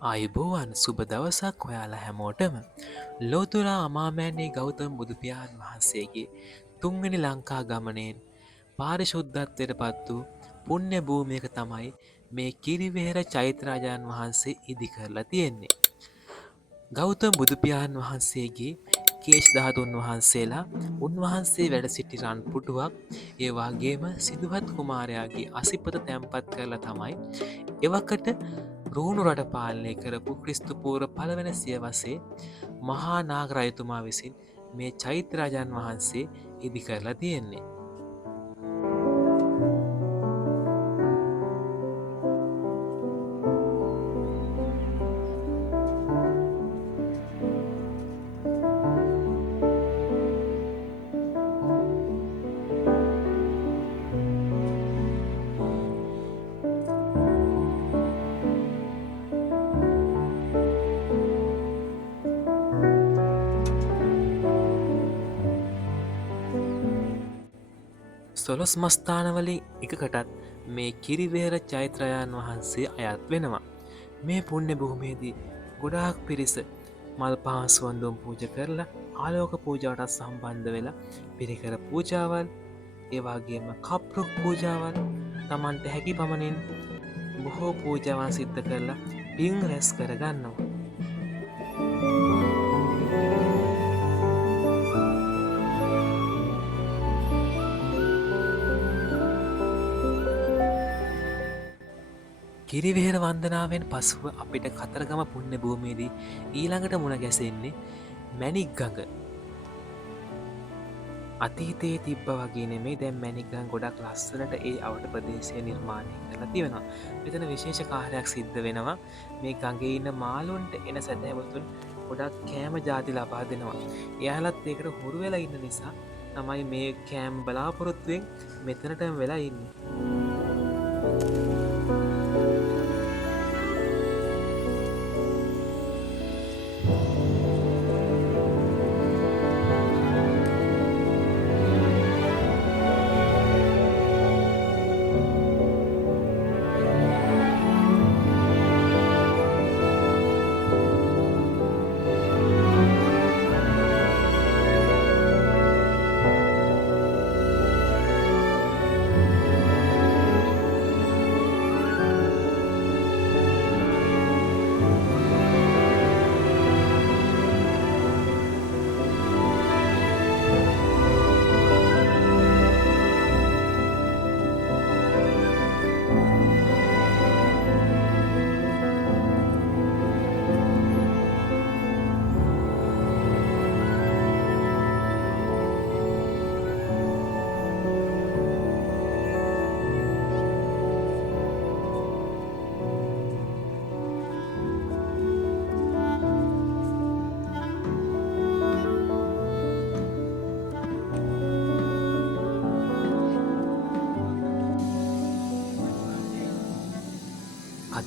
ආයුබෝවන් සුබ දවසක් ඔයාලා හැමෝටම ලෝතුරා අමාමෑන්නේ ගෞතම බුදුපියාණන් වහන්සේගේ තුන්වැනි ලංකා ගමනයෙන් පාරිශුද්ධත්වයට පත් වූ පුුණ්‍ය භූමියක තමයි මේ කිරිවෙහෙර චෛත්‍රාජාන් වහන්සේ ඉදි කරලා තියෙන්නේ. ගෞතම බුදුපියාණන් වහන්සේගේ කේශ් ධාතුන් වහන්සේලා උන්වහන්සේ වැඩ සිටි රන් පුටුවක් ඒවාගේම සිදුහත් කුමාරයාගේ අසිපත තැන්පත් කරලා තමයි එවකට රූණු රට පාලනය කරපු ක්‍රිස්තුපූර පළවෙන සියවසේ මහා නාග රයතුමා විසින් මේ චෛත්‍රාජන් වහන්සේ ඉදි කරලා තියෙන්නේ. සොළොස් මස්ථානවලින් එකකටත් මේ කිරිවේර චෛත්‍රයන් වහන්සේ අයත් වෙනවා. මේ පුුණ්‍ය භූමේදී ගොඩාක් පිරිස මල් පහසුවන්දුම් පූජ කරලා ආලෝක පූජාවටත් සම්බන්ධ වෙලා පිරිකර පූජාවල් ඒවාගේම කප්රුක් පූජාවල් තමන්ට හැකි පමණින් බොහෝ පූජාවන් සිද්ධ කරලා පින් රැස් කරගන්නවා. කිරිවෙහෙර වන්දනාවෙන් පසුව අපිට කතරගම පුුණ්‍ය භූමේදී ඊළඟට මුණ ගැසෙන්නේ මැනික් ගඟ. අතීතයේ තිබ්බ වගේ නෙමේ දැම් මැනිකන් ගොඩක් ලස්සනට ඒ අවට ප්‍රදේශය නිර්මාණය කරලා තියෙනවා. මෙතන විශේෂ කාරයක් සිද්ධ වෙනවා. මේ ගඟේ ඉන්න මාලුන්ට එන සැදැවතුන් ගොඩක් කෑම ජාති ලබා දෙනවා. එයාලත් ඒකට හුරු වෙලා ඉන්න නිසා තමයි මේ කෑම් බලාපොරොත්තුවෙන් මෙතනටම වෙලා ඉන්න.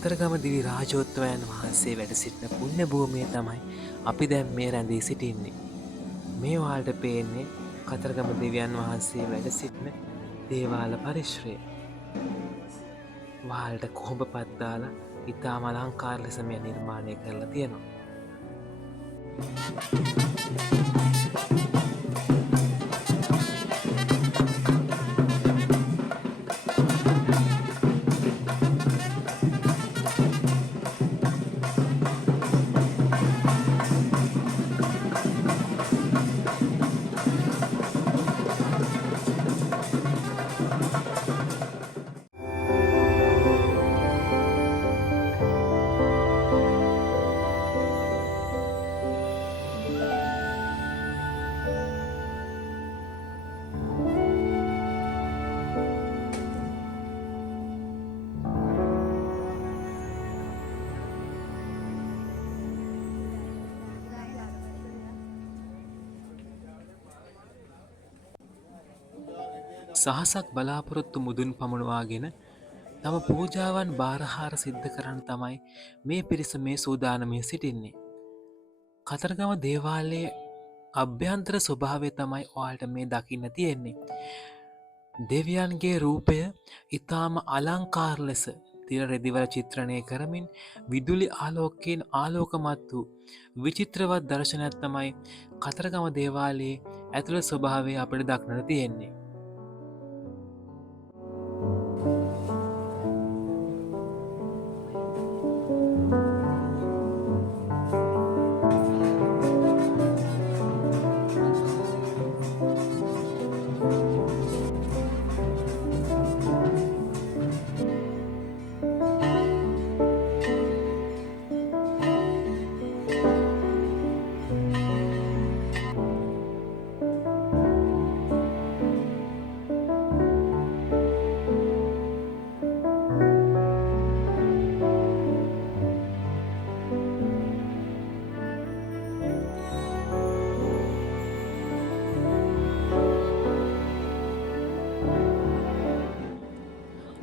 කතරගම දිවි රාජෝත්වයන් වහන්සේ වැඩ සිටින පුුණ්‍ය භූමිය තමයි අපි දැම් මේ රැඳී සිටින්නේ. මේ වාල්ට පේන්නේ කතරගම දෙවියන් වහන්සේ වැඩ සිටින දේවාල පරිශ්‍රය. වාල්ට කොහොඹ පත්දාලා ඉතා මලංකාර ලෙසමය නිර්මාණය කරලා තියෙනවා. සහසක් බලාපොරොත්තු මුදුන් පමුණවාගෙන තම පූජාවන් භාරහාර සිද්ධ කරන්න තමයි මේ පිරිස මේ සූදානමය සිටින්නේ. කතරගම දේවාලයේ අභ්‍යන්තර ස්වභාවය තමයි ඔයාලට මේ දකින්න තියෙන්නේ. දෙවියන්ගේ රූපය ඉතාම අලංකාර ලෙස තිර රෙදිවල චිත්‍රණය කරමින් විදුලි ආලෝකයෙන් ආලෝකමත් වූ විචිත්‍රවත් දර්ශනයක් තමයි කතරගම දේවාලයේ ඇතුළ ස්වභාවය අපට දක්නට තියෙන්නේ.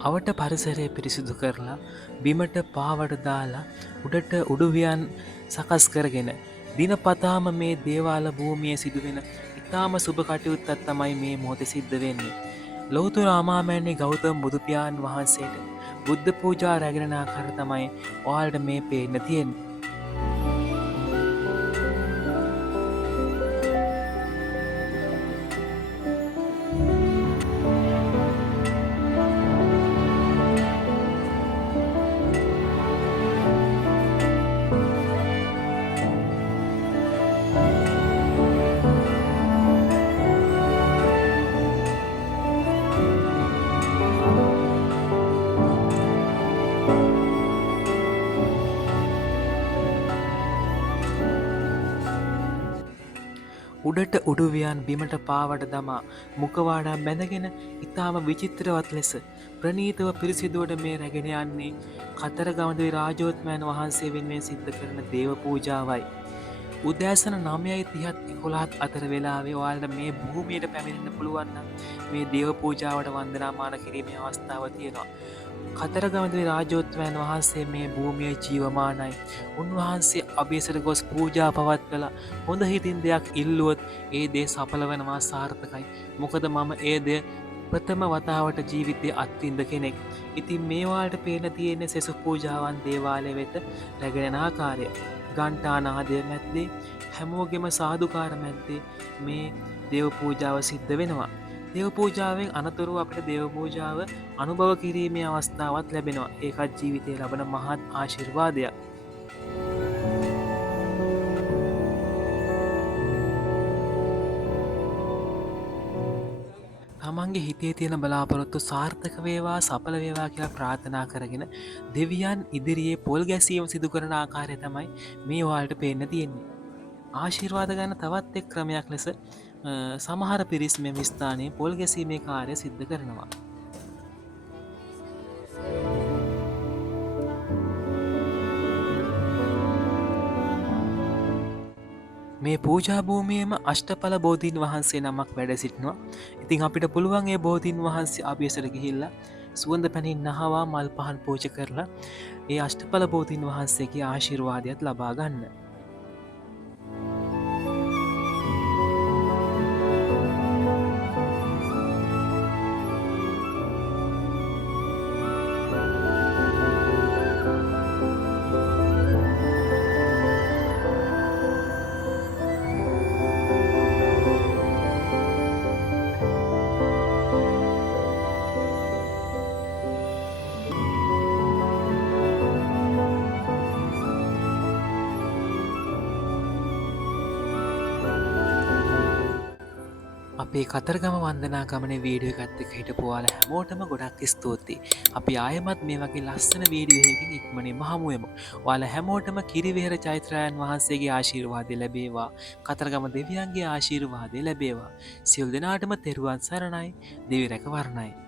අවට පරිසරය පිරිසිදු කරලා බිමට පාවට දාලා උඩට උඩුවියන් සකස් කරගෙන දිනපතාම මේ දේවාල භූමිය සිදුවෙන ඉතාම සුභ කටයුත්තක් තමයි මේ මොහොතේ සිද්ධ වෙන්නේ. ලෞතර අමාමෑණී ගෞතම බුදුපියාණන් වහන්සේට බුද්ධ පූජා රැගෙන යන ආකාරය තමයි ඔයාලට මේ පේන්න තියෙන්නේ. උඩට උඩුවියන් බිමට පාවට දමා මුඛවාඩා බැඳගෙන ඉතාම විචිත්‍රවත් ලෙස ප්‍රනීතව පිරිසිදුවට මේ රැගෙන යන්නේ කතරගමදේ රාජෝත්මයන් වහන්සේ වෙනුවෙන් සිද්ධ කරන දේව පූජාවයි. උදෑසන 9:30-11 අතර වෙලාවේ ඔයාලට මේ භූමියට පැමිණෙන්න පුළුවන් නම් මේ දේව පූජාවට වන්දනාමාන කිරීමේ අවස්ථාව තියෙනවා. කතරගමදේ රාජෝත්මයන් වහන්සේ මේ භූමියේ ජීවමානයි. උන්වහන්සේ අභියසට ගොස් පූජා පවත්වලා හොඳ හිතින් දෙයක් ඉල්ලුවොත් ඒ දේ සඵල වෙනවා, සාර්ථකයි. මොකද මම ඒ දේ ප්‍රථම වතාවට ජීවිතයේ අත්විඳ කෙනෙක්. ඉතින් මේවාට පේන තියෙන සෙසු පූජාවන් දේවාලය වෙත රැගෙන යන ආකාරය. ගන්ටා නාදය මැද්දේ හැමෝගෙම සාදුකාර මැද්දේ මේ දේව පූජාව සිද්ධ වෙනවා. දේව පූජාවෙන් අනතුරුව අපිට දේව පූජාව අනුභව කිරීමේ අවස්ථාවත් ලැබෙනවා. ඒකත් ජීවිතයේ ලබන මහත් ආශිර්වාදයක්. තමන්ගේ හිතේ තියෙන බලාපොරොත්තු සාර්ථක වේවා, සඵල වේවා කියලා ප්‍රාර්ථනා කරගෙන දෙවියන් ඉදිරියේ පොල් ගැසීම සිදු කරන ආකාරය තමයි මේ ඔයාලට පේන්න තියෙන්නේ. ආශිර්වාද ගන්න තවත් එක් ක්‍රමයක් ලෙස සමහර පිරිස් මෙම ස්ථානයේ පොල් ගැසීමේ කාර්ය සිද්ධ කරනවා. මේ පූජා භූමියේම අෂ්ටඵල බෝධීන් වහන්සේ නමක් වැඩ සිටිනවා. ඉතින් අපිට පුළුවන් ඒ බෝධීන් වහන්සේ අභියසට ගිහිල්ලා සුවඳ පැනින් නහවා මල් පහන් පූජා කරලා ඒ අෂ්ටඵල බෝධීන් වහන්සේගේ ආශිර්වාදයත් ලබා ගන්න. අපේ කතරගම වන්දනා ගමනේ වීඩියෝ එකත් එක්ක හිටපු ඔයාලා හැමෝටම ගොඩක් ස්තුතියි. අපි ආයෙමත් මේ වගේ ලස්සන වීඩියෝ එකකින් ඉක්මනින්ම හමු වෙමු. ඔයාලා හැමෝටම කිරිවෙහෙර චෛත්‍යයන් වහන්සේගේ ආශිර්වාදය ලැබේවා. කතරගම දෙවියන්ගේ ආශිර්වාදය ලැබේවා. සියලු දෙනාටම තෙරුවන් සරණයි. දෙවි රැකවරණයි.